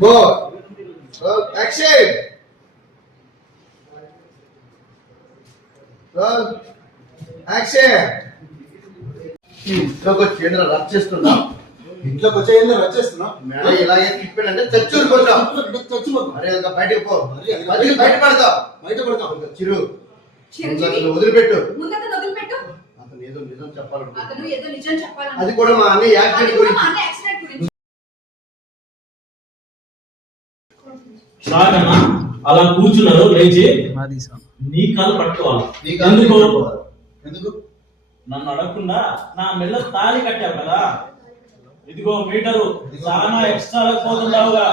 Go. Action. Roll. Action. ఇంట్లోకి వచ్చి ఏంద్ర రచ్ చేస్తున్నా. ఇంట్లోకి వచ్చే ఏంద్ర రచ్ చేస్తున్నా. మేడం ఇలాగే తిప్పాడంటే చచ్చూరుకుంటాం. అరే ఇంకా బయటకు పో. బయట పడతావు. చిరు వదిలిపెట్టు. అతను ఏదో నిజం చెప్పాలి. అది కూడా మా అన్నయ్య యాక్సిడెంట్ గురించి. సాగనా అలా కూర్చున్నారు లేచి నీ కాలు పట్టుకోవాలి. ఎందుకు నన్ను అడగకుండా నా మెల్ల తాళి కట్టావు కదా. ఇదిగో మీటరు చాలా ఎక్స్ట్రా పోతుందావుగా.